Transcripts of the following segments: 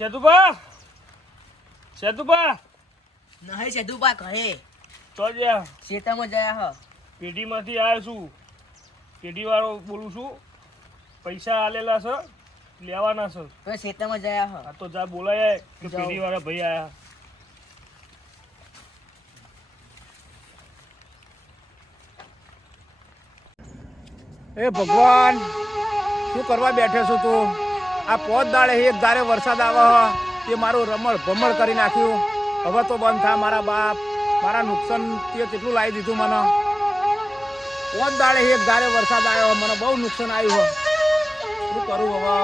સેતુભા સેતુભા નહીં સેદુપા ઘરે. તો જ્યાં શેતામાં જયા હ. પેઢીમાંથી આવ્યો છું. પેઢીવાળો બોલું છું. પૈસા આલેલા છે લેવાના છે. તો શેતામાં જયા હ. આ તો જા બોલાય કે પેઢીવાળા ભાઈ આયા. એ ભગવાન શું કરવા બેઠે છો તું? આ પોત દાડે એક ધારે વરસાદ આવે તે મારું રમણ ભમણ કરી નાખ્યું. હવે તો બંધ થા મારા બાપ. મારા નુકસાન તે કેટલું લાવી દીધું મને. પોત દાડે એક ધારે વરસાદ આવ્યો મને બહુ નુકસાન આવ્યું શું કરું હવે?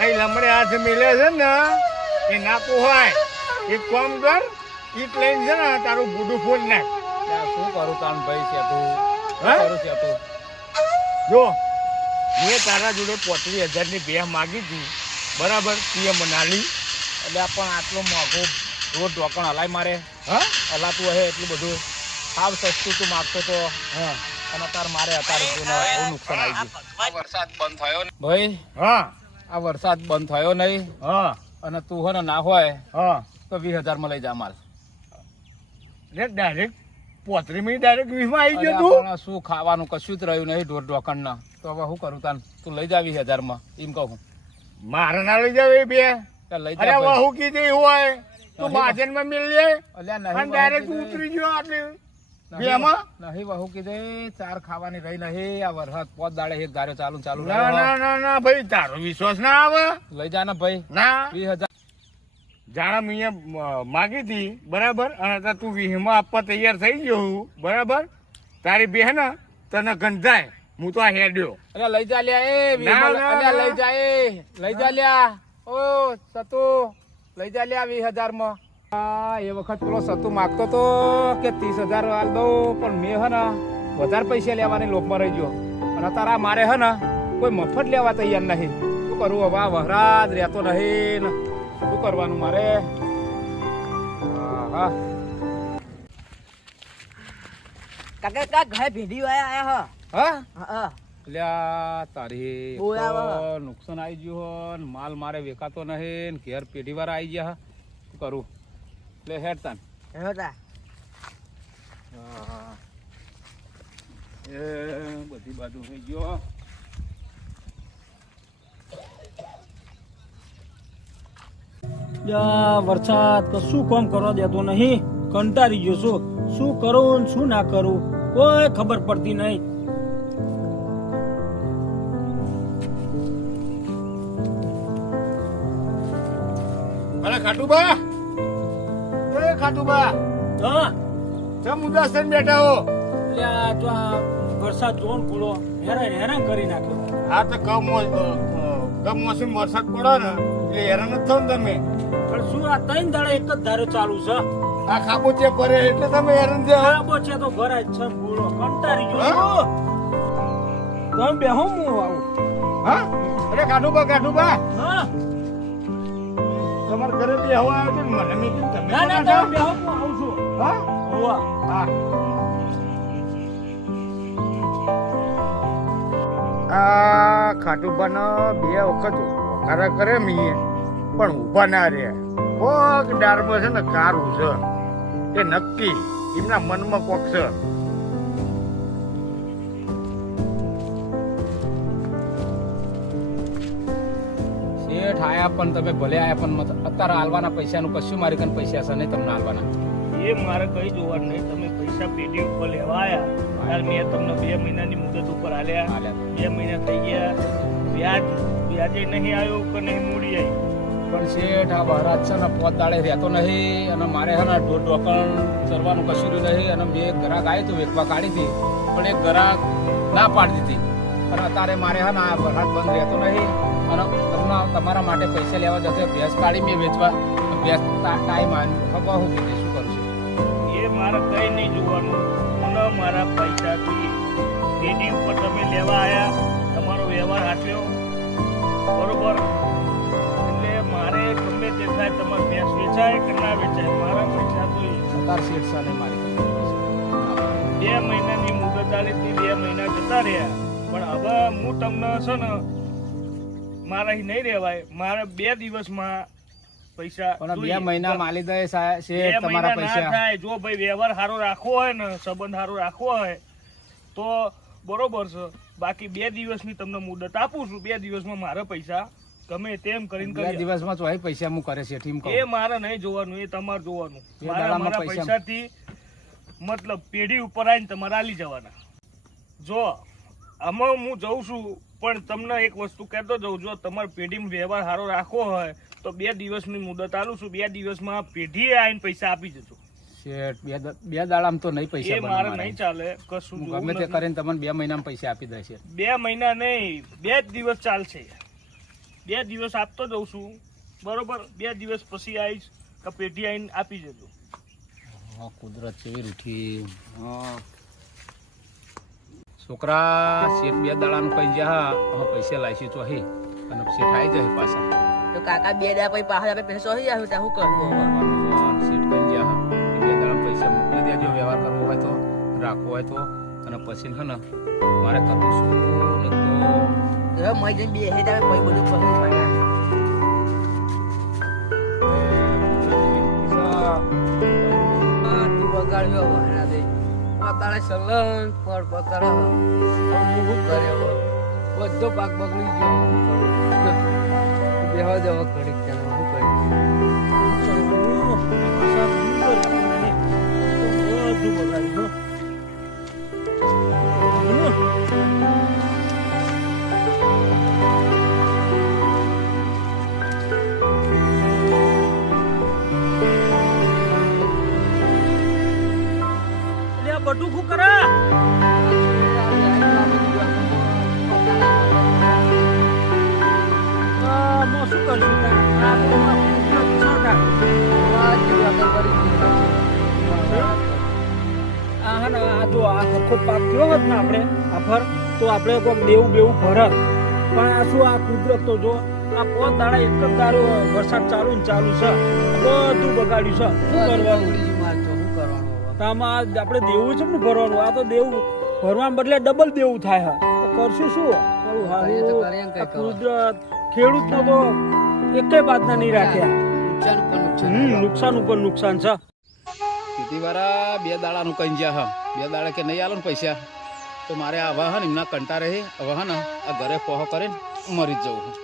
અહીં લમડે હાથ મિલે છે ને, એ ના પોહાય એક કામ કર, ઈટ લઈને છે ને, તારું ગુડું ફોડ નાખ. શું કરું તાન ભાઈ છે તું હે? કરું છે તું જો. મેં તારા જોડે પોત્રીસ હજારની બે માગી હતી. બરાબર તું મનાલી. એટલે આ પણ આટલો મોંઘું રોડ ઢોકણ હલાય મારે. હા? હલાતું હે એટલું બધું. સાવ સસ્તું તું માગતો તો. હા. અને અત્યારે મારે અત્યારે બહુ નુકસાન આવી ગયું. વરસાદ બંધ થયો ભાઈ હા. આ વરસાદ બંધ થયો નહીં. હા. અને તું હો ને ના હોય હા. તો વીસ હજારમાં લઈ જા માલ. ડાયરેક્ટ પોત્રી મિનિટ ડાયરેક્ટ વીસમાં આવી ગયો તું? શું ખાવાનું કશું જ રહ્યું નહીં ઢોર ઢોકણ ના તો હવે શું કરું તાન? તું લઈ જાવી હજારમાં એમ કહું મારે ના લઈ જાવ બે. લઈ અરે વહુ કીધી હોય તું નહીં. મહાજનમાં મિલ લે. અને ડાયરેક્ટ ઉતરી ગયો આટલી. બેમાં? નહીં વહુ કીધે ચાર ખાવાની રહી નહીં આ વરસાદ પોત દાડે એક ધારે ચાલુ ચાલુ ના ના ના ભાઈ તારો વિશ્વાસ ના આવે? લઈ જા ને ભાઈ. ના. વીસ હજાર જાણા મિયા માગી હતી બરાબર? અને તું વીહમાં આપવા તૈયાર થઈ ગયો હું બરાબર? તારી બહેન તને ગંધાય. હું તો આ હેડ્યો. અરે લઈ જા લ્યા એ. લઈ જા એ. લઈ જા લ્યા. ઓ સતુ. લઈ જા લ્યા વીસ હજારમાં એ વખત પેલો સતુ માગતો તો કે ત્રીસ હજાર હાલ દઉં પણ મેં હે ને વધારે પૈસા લેવાની લોકમાં રહી ગયો. અને તારા મારે હે ને કોઈ મફત લેવા તૈયાર નહીં. શું કરું હવે? વહરાજ રહેતો નહીં ને. શું કરવાનું મારે? હા હા કાકા કા ઘરે ભેડી વાયા આયા હ. હા? અલ્યા તારી એક બોલાવો. તો નુકસાન આવી ગયું હો ને માલ મારે વેકાતો નહીં ઘેર પેઢી વાર આવી ગયા શું કરું? એટલે હેડ તાન. હેડા એ બધી બાજુ થઈ ગયો. વરસાદ કશું કામ કરવા દેતો નહીં? કંટાળી ગયો છું. શું કરું ને શું ના કરું? કોઈ ખબર પડતી નહીં. અરે ખાટુબા? એ ખાટુબા. હા? ચમ ઉદાસ થઈને બેઠા હો. એટલે આ આ વરસાદ જોન પૂરો હેરાન હેરાન કરી નાખ્યો. આ તો કમ મોસમ વરસાદ પડે ને એટલે હેરાન જ થો ને તમે. આ ત્રણ દાડે એક જ ધારો ચાલુ છે. આ ખાબો છે ભરે એટલે તમે હેરાન છે ખાબો છે તો ભરાય છે બોલો કંટારી ગયો તમે બેહો હું આવું. હા? અરે ખાટુબા ખાટુબા હા. તમાર ઘરે બી હવા આવે છે મને મેં તમે ના ના તમે બેહો હું આવું છું. હા? હોવા. હા. આ ખાટુબાનો બે વખત વખારા કરે મીએ પણ ઊભા ના રહે કોક ડારમાં છે ને કારું છે. એ નક્કી એમના મનમાં કોક છે. શેઠ આયા પણ તમે ભલે આયા પણ મત- અત્યારે હાલવાના પૈસાનું કશું મારી કન પૈસા છે નહીં તમને હાલવાના. એ મારે કઈ જોવાનું નહીં. તમે પૈસા પેઢી ઉપર લેવા આયા. ત્યારે મેં તમને બે મહિનાની મુદત ઉપર આલ્યા હાલ્યા. બે મહિના થઈ ગયા. વ્યાજ વ્યાજે નહીં આવ્યો કે નહીં મૂડી આવી? પણ શેઠ આ મહારાજ છે ને પોત દાડે રહેતો નહીં અને મારે છે ને ઢોર ઢોકણ ચરવાનું કશું નહીં અને મેં ગ્રાહક આવ્યું હતું વેચવા કાઢી હતી, પણ એક ગ્રાહક ના પાડી દીધી. અને અત્યારે મારે હે ને આ વરસાદ બંધ રહેતો નહીં અને તમને તમારા માટે પૈસા લેવા જતો ભેંસ કાઢી મેં વેચવા. ભેંસ ટાઈમ ખબર હું કીધી શું કરું છું. એ મારે કઈ નહીં જોવાનું. મને મારા પૈસા જોઈએ પેટી ઉપર તમે લેવા આવ્યા તમારો વ્યવહાર આપ્યો મારી પાસે. બે મહિના જતા રહ્યા. પણ હવે હું તમને છે ને મારાથી નહીં રહેવાય. મારે બે દિવસમાં પૈસા બે મહિના માલી દે સા- બે શેઠ મહિના તમારા પૈસા. થાય. જો ભાઈ વ્યવહાર સારો રાખવો હોય ને સંબંધ સારો રાખવો હોય તો બરોબર છે. બાકી બે દિવસની તમને મુદત આપું છું. બે દિવસમાં મારા પૈસા ગમે તેમ કરીને બે દિવસમાં ચોય પૈસા હું કરે છે એ મારે નહીં જોવાનું એ તમારે જોવાનું. મારા પૈસા- પૈસાથી મતલબ પેઢી ઉપર આવીને તમારે આલી જવાના. જો આમાં હું જઉં છું પણ તમને એક વસ્તુ કહેતો જઉં જો તમારી પેઢીમાં વ્યવહાર સારો રાખવો હોય તો બે દિવસની મુદત આલું છું બે દિવસમાં પેઢીએ આવીને પૈસા આપી જજો શેઠ બે બે દાડામાં તો નહીં પૈસા એ મારે. નહીં ચાલે કશું ગમે તે કરીને તમને બે મહિનામાં પૈસા આપી દે શેઠ. બે મહિના નહીં બે જ દિવસ ચાલશે. બે દિવસ આપતો જઉં છું બરોબર? બે દિવસ પછી આવીશ કે પેઢી આવીને આપી જજો હા, કુદરત કેવી રૂઠી. હા. છોકરા શેઠ બે દાડાનું કઈ જા હવે પૈસા લાવીશું તો હે અને શેઠ આવી જાય પાછા તો કાકા બે દાડા પછી પાછા આપણે પૈસા હોય આવ્યું ત્યાં શું કરવું શેઠ કઈ જા બે દાડા પૈસા મોકલી દેજો વ્યવહાર કરવો હોય તો રાખવો હોય તો અને પછી હે ને મારે કરવું શું એક તો મય જઈને હે તમે કોઈ બધું કરવું તું હવે એના દે. સલંગ પર. હવે હું શું બધો પાક બગડી ગયો દેવા કરું? હવે ઘડીક ત્યાં હું કરીશ? બધું હે ને આ જો આ સરખો પાક થયો હોત ને આપણે આ ફર તો આપણે કોઈક દેવું બેવું ભરત. પણ આ શું આ કુદરત તો જો આ પોત દાડા એક જ દારો વરસાદ ચાલુ ને ચાલુ છે. બધું બગાડ્યું છે. શું કરવાનું? આપણે દેવું છે ને ભરવાનું? આ તો દેવું ભરવા બદલે ડબલ દેવું થાય તો કરશું શું. કુદરત ખેડૂતનો તો એકેય બાતના નહીં રાખ્યા નુકસાન ઉપર નુકસાન છે. ખેતી વાળા બે દાડાનું કઈ જા હા. બે દાડા કે નહીં આલો ને પૈસા? તો મારે આ હે ને એમના કંટા રહે હવે હે ને આ ઘરે પોહો કરીને મરી જ જવું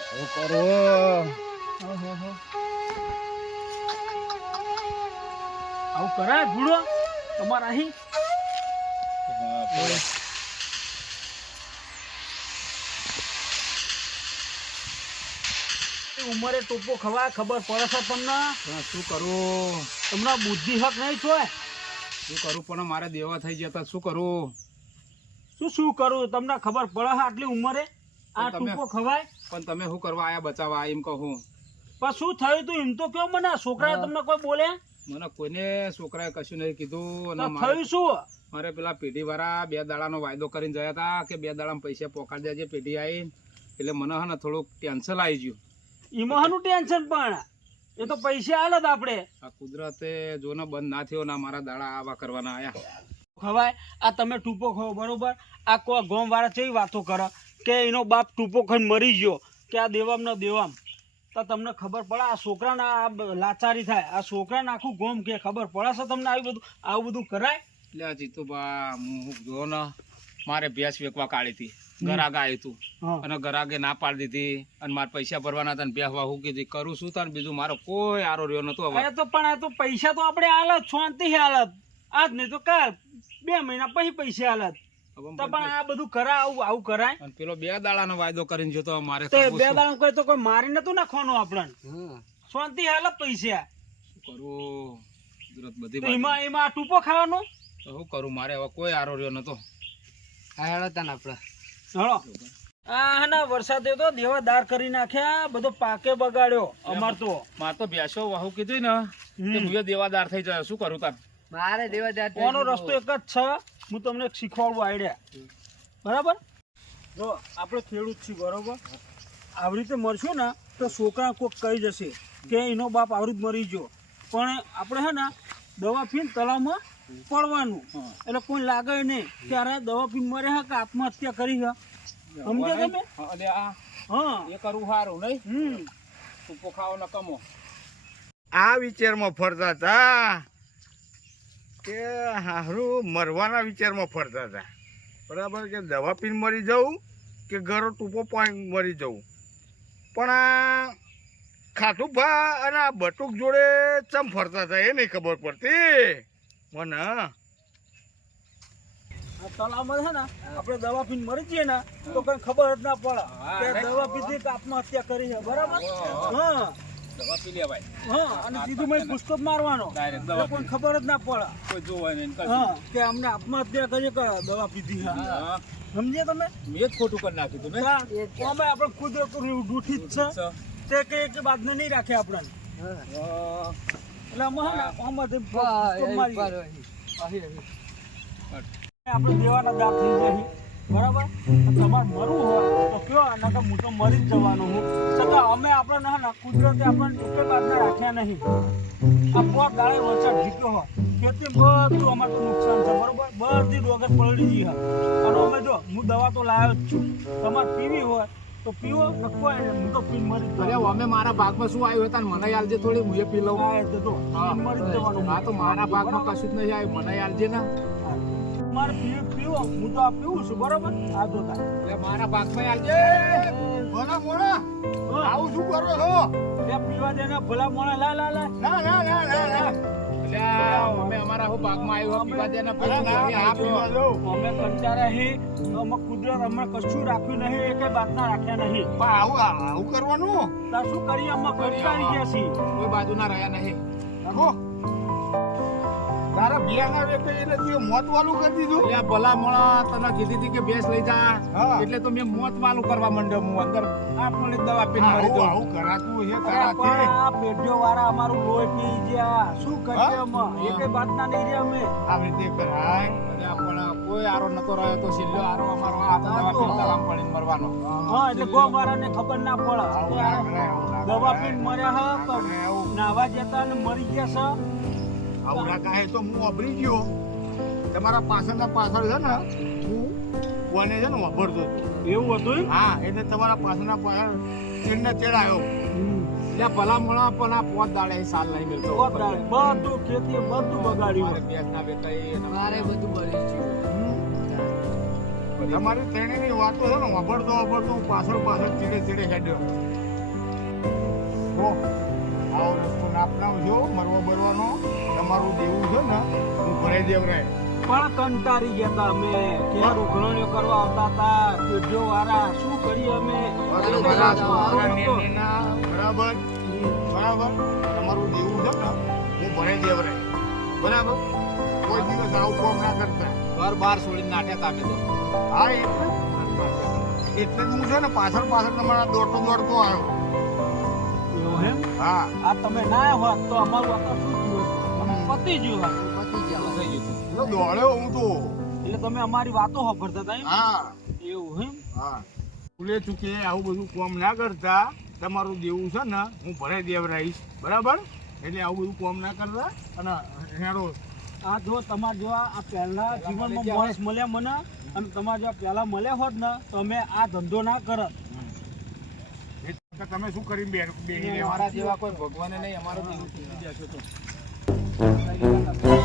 શું કરું? આવું કરાય ભૂલો તમારા અહીં? ઉંમરે ટોપો ખવાય ખબર પડે છે તમને? શું કરું? તમને બુદ્ધિ હક નહીં છો શું કરું? પણ મારે દેવા થઈ જતા શું કરું? શું શું કરું? તમને ખબર પડે આટલી ઉંમરે? આ ટૂંકો ખવાય? પણ તમે શું કરવા આયા બચાવવા? એમ કહું. પણ શું થયું તું? એમ તો કયો મને? છોકરા તમને કોઈ બોલે? મને કોઈને છોકરાએ કશું નહીં કીધું. થયું શું? મારે પેલા પેઢી વાળા બે દાડાનો વાયદો કરીને ગયા હતા કે બે દાડામાં પૈસા પોકાડી દેજે પેઢી આવી એટલે મને હે ને થોડુંક ટેન્શન આવી ગયું. એમાં ટેન્શન પણ? એ તો પૈસા હાલત આપણે. આ કુદરતે જોને બંધ ના થયો ના મારા દાડા આવા કરવાના આયા. ખવાય આ તમે ટૂંપો ખવો બરોબર? આ કોઈ ગોમ વાળા કેવી વાતો કરે? કે એનો બાપ ટૂંપો ખાઈને મરી ગયો. કે આ દેવામ ન દેવામ. તો તમને ખબર પડે આ છોકરાને લાચારી થાય. આ છોકરાને આખું ગોમ કે ખબર પડે છે તમને આવી બધું? આવું બધું કરાય? એટલે આ હું જો ને મારે ભેંસ વેકવા કાઢી હતી. ગરાગ આવ્યું તું. અને ગરાગે ના પાડી દીધી અને મારે પૈસા ભરવાના હતા બેહવા હું કીધી કરું શું તાર બીજું મારો કોઈ આરો રહ્યો નતો હવે. તો પણ આ તો પૈસા તો આપણે હાલત શાંતિ હાલત. આજ નહીં તો કાલ બે મહિના પછી પૈસા હાલત. પણ આ બધું કરાય આવું આવું કરાય. અને પેલો બે દાડાનો વાયદો કરીને જતો મારે તો બે શું? દાડા તો કોઈ મારી નતું નાખવાનું આપણને. શાંતિ હાલત પૈસા કરું કુદરત બધી એમાં એમાં ટૂંપો ખાવાનો? તો શું કરું? મારે હવે કોઈ આરો રહ્યો નતો. હા, હેડો તાન આપણે. હળો આ ના વરસાદે તો દેવાદાર કરી નાખ્યા બધો પાકે બગાડ્યો અમાર તો. માર તો બેસો વાહુ કીધું ને. કે મુએ દેવાદાર થઈ જાય. શું કરું તાર? મારે દેવા જાતે કોનો રસ્તો એક જ છે? હું તમને એક શીખવાડું આઈડિયા. બરાબર? જો આપણે ખેડૂત છીએ બરાબર? આવી રીતે મરશું ને તો છોકરા કોઈક કહી જશે કે એનો બાપ આવી જ મરી ગયો. પણ આપણે હે ને દવા પીને તળાવમાં પડવાનું. એટલે કોઈ લાગે નહીં ત્યારે દવા પીને મરે હે કે આત્મહત્યા કરી હા? સમજે તમે? આ હા. એ કરવું સારું નહીં? હમ. ટૂંકો ખાવો ન કમો. આ વિચારમાં ફરતા હતા. કે હારું મરવાના વિચારમાં ફરતા હતા. બરાબર કે દવા પીને મરી જવું કે ઘરો ટૂંપો પાણી મરી જવું? પણ આ ખાટુભા અને આ બટુક જોડે ચમ ફરતા હતા એ નહીં ખબર પડતી. મને. આ તળાવમાં છે ને આપણે દવા પીને મરી જઈએ ને તો કઈ ખબર જ ના પડે. કે દવા પીધી કે આત્મહત્યા કરી છે. બરાબર? હા. દવા પી લેવાય હા અને સીધું મેં પુષ્પ મારવાનો. દવા એટલે ખબર જ ના પડે. કોઈ જોવાય નહીં હા કે અમને આત્મહત્યા કરી કે દવા પીધી. છે હા. સમજ્યા તમે? મેં જ ખોટું કરી નાખ્યું ને? અમે આપણે ખુદ રૂઠી જ છે. તે કે એક બાદ નહીં રાખે આપણને. એટલે અહીં. આપણે દેવાના થઈ જાય બરાબર? તમારે મરવું હોય તો કયો અને કે હું તો મરી જ જવાનો હું. છતાં અમે આપણે ના કુદરતે આપણને રાખ્યા નહીં. આ પોત દાડે વરસાદ જીત્યો હોય. ખેતી બધું અમારું તો નુકસાન છે બરોબર? બધી ડોગર પલળી ગઈ હોય અને અમે જો હું દવા તો લાવ્યો જ છું. તમારે પીવી હોય તો પીવો ને હું તો પી મરી અરે અમે મારા ભાગમાં શું આવ્યું હતા મને આલજે થોડી હું એ પી લઉં. મરી જવાનું. હા તો મારા ભાગમાં કશું જ નહીં આવ્યું. મને આલજે ને? તમારે પીવું પીવો. હું તો આ પીવું છું બરોબર? આ તો. એટલે મારા ભાગમાં આજે ભલા મોણા હા. આવું શું કરો છો? એટલે પીવા દે ને ભલા મોણા લા લા લા. ના ના ના ના ના. એટલે અમે અમારા હું ભાગમાં આવ્યો પીવા દે ને ના, ના, ના. અમે કંટાળ્યા હી. અમે કુદરત અમે કશું રાખ્યું નહીં એકે બાતના રાખ્યા નહીં. પણ આવું આવું કરવાનું? તાર શું કરીએ અમે કંટાળી ગયા છીએ. કોઈ બાજુના રહ્યા નહીં. હો. તારા બિયાના વેચે એને તે મોત વાલું કરી દીધું. એટલે ભલા મોણા તને કીધી હતી કે બેસ લઈ જા. એટલે તો મેં મોત વાલું કરવા માંડ્યો હું અંદર. આ પણ દવા પીને મરી જાઉં. આવું કરાતું છે પણ આ પેઢીઓ વાળા અમારું લોહી પી ગયા. શું કરીએ? અમે? એકે બાતના નહીં રહ્યા અમે. આવી રીતે કરાય. આ કોઈ આરો નતો રહ્યો તો છેલ્લો આરો અમારો આ દવા તલામ પડીને મરવાનો. હા એટલે ગો વાળાને ખબર ના પડે. ના આ ના દવા. પીને મર્યા હા નાવા જતા ને મરી ગયા આવું ના કાહે તો હું વાપરી ગયો. તમારા પાછળના પાછળ છે ને હું કોને છે ને વાપરતો એવું હતું હા એટલે તમારા પાછળના પાછળ ચીડને ચેડાયો. એટલે ભલા મોણા પણ આ પોત દાડે સાલ નહીં બહુ બધું ખેતી બધું બગાડ્યું. વેચાઈ અને મારે બધું. બળી ગયું. તમારી ત્રણેયની વાતો છે ને વાપરતો વાપરતો હું પાછળ પાછળ ચીડે ચીડે હેડ્યો. આવો રસ્તો ના મરવા બરવાનો. તમારું દેવું છે ને હું ભરાઈ દેવરાય પણ કંટાળી ગયા તા અમે. ક્યાં ઉઘરણીઓ કરવા આવતા હતા પેઢીઓ વાળા શું કરીએ અમે? બરાબર. બરાબર. તમારું દેવું છે ને હું ભરાઈ દેવરાય બરાબર? કોઈ દિવસ આવું કોમ ના કરતા. ઘર બાર છોડીને નાટ્યા તા તો. હા એટલે એટલે જ હું છે ને પાછળ પાછળ તમારા દોડતો દોડતો આવ્યો. એવું એમ? હા. આ તમે ના હોત તો અમારું આ શું હોત? પતી ગયું. પતી ગયા થઈ ગયું એટલે દોડ્યો હું તો. એટલે તમે અમારી વાતો સાંભળતા હતા એમ? હા. એવું એમ? હા. ભૂલે ચૂકે આવું બધું કોમ ના કરતા. તમારું દેવું છે ને હું ભરાઈ દેવરાઈશ. બરાબર? એટલે આવું બધું કોમ ના કરતા. અને હેરો આ જો તમારા જેવા આ પહેલા જીવનમાં માણસ મળ્યા મને અને તમારા જેવા પહેલા મળ્યા હોત ને તો અમે આ ધંધો ના કરત. તમે શું કરી બે બેહી રહેવા મારા જેવા કોઈ ભગવાને નહીં અમારો દેવું ચૂકી જશો તો. Thank you.